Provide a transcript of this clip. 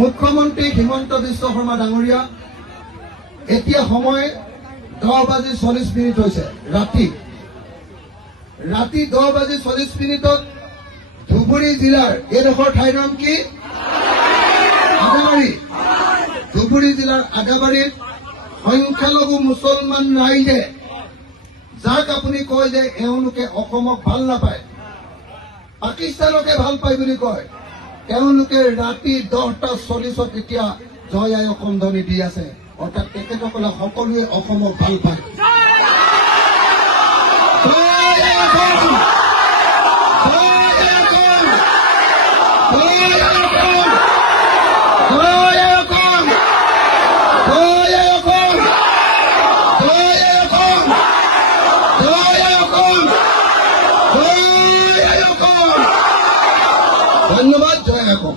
মুখ্যমন্ত্ৰী হিমন্ত বিশ্ব শৰ্মা ডাঙৰীয়া, এতিয়া সময় 10:40 হৈছে ৰাতি 10:40 ধুবুৰী জিলাৰ এইডোখৰ ঠাইৰ নাম কি? আদাবাৰী। ধুবুৰী জিলাৰ আদাবাৰীত সংখ্যালঘু মুছলমান ৰাইজে, যাক আপুনি কয় যে এওঁলোকে অসমক ভাল নাপায়, পাকিস্তানকে ভাল পায় বুলি কয়, তেওঁলোকে ৰাতি 10:40 এতিয়া জয় আই অসম ধ্বনি দি আছে। অৰ্থাৎ তেখেতসকলে সকলোৱে অসমক ভাল পায়। ধন্যবাদ। জয় অসম।